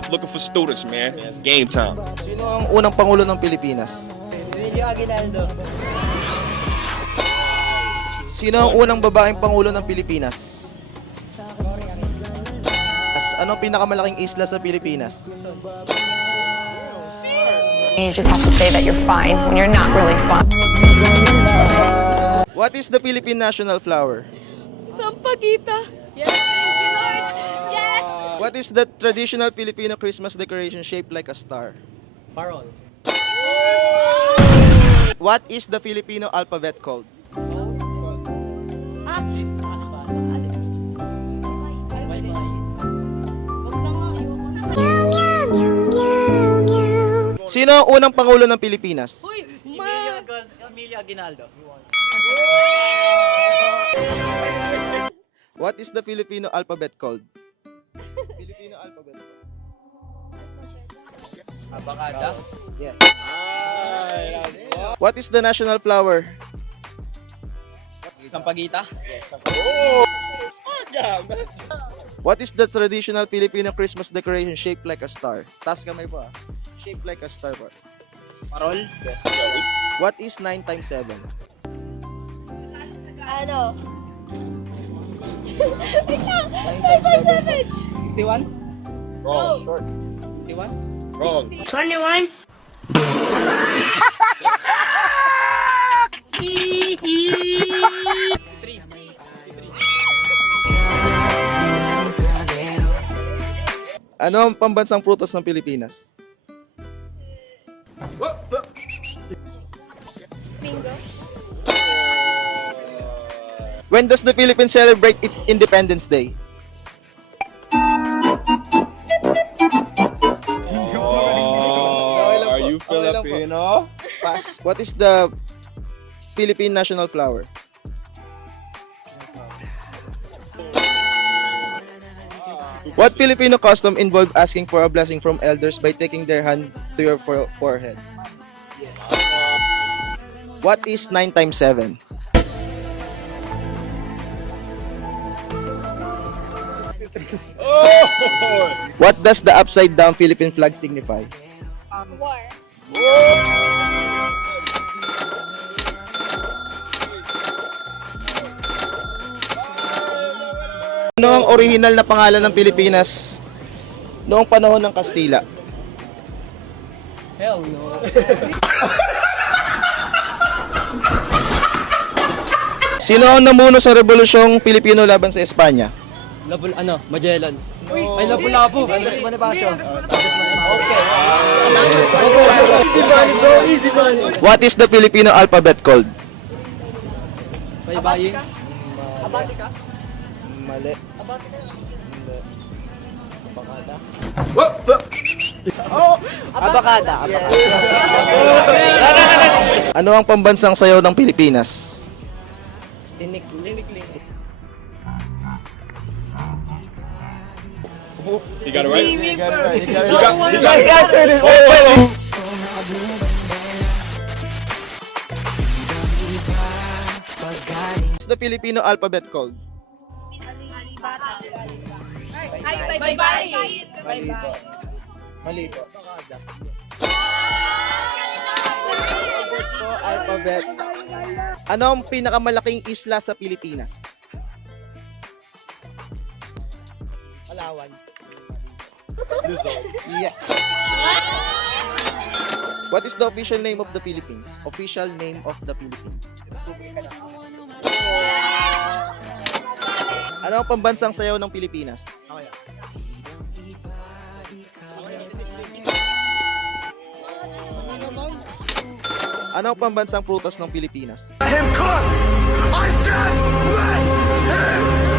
up looking for students, man. It's game time. Sino ang unang pangulo ng Pilipinas? Emilio Aguinaldo. Sino ang unang babaeng pangulo ng Pilipinas? Ano ang pinakamalaking isla sa Pilipinas? You just have to say that you're fine when you're not really fine. What is the Philippine national flower? Sampaguita. Yes, thank you, Lord. Yes. What is the traditional Filipino Christmas decoration shaped like a star? Parol. What is the Filipino alphabet called? Sino ang unang pangulo ng Pilipinas? Uy, Emilio Aguinaldo. What is the Filipino alphabet called? Filipino alphabet. Abacada. Yes. What is the national flower? Sampaguita. What is the traditional Filipino Christmas decoration shaped like a star? Taas kamay po ah. Shaped like a star po. Parol. Yes. What is 9 times 7? ano? 61? Wrong. Short. 51? Wrong. 21? Ano ang pambansang prutas ng Pilipinas? Bingo. When does the Philippines celebrate its Independence Day? Oh, are you Okay lang po. Filipino? Pass. What is the Philippine national flower? What Filipino custom involve asking for a blessing from elders by taking their hand to your forehead? What is 9 times 7? Oh! What does the upside down Philippine flag signify? War. Ano ang original na pangalan ng Pilipinas noong panahon ng Kastila? Hell no. Sino ang namuno sa Rebolusyong Pilipino laban sa Espanya? Magellan. Ay, Lapu-Lapu. Andres Bonifacio. What is the Filipino alphabet called? Baybaying. Abatica. Mali. Abatica. Abacada. Ano ang pambansang sayaw ng Pilipinas? Tinikling. You got it right? You got You answered it. Wait. What's the Filipino alphabet called? Bye-bye. Bye-bye. Mali po. Alphabet. Ano ang pinakamalaking isla sa Pilipinas? Palawan. Yes. What is the official name of the Philippines? Official name of the Philippines. Ano ang pambansang sayaw ng Pilipinas? Ano ang pambansang prutas ng Pilipinas? Him cook! I said let him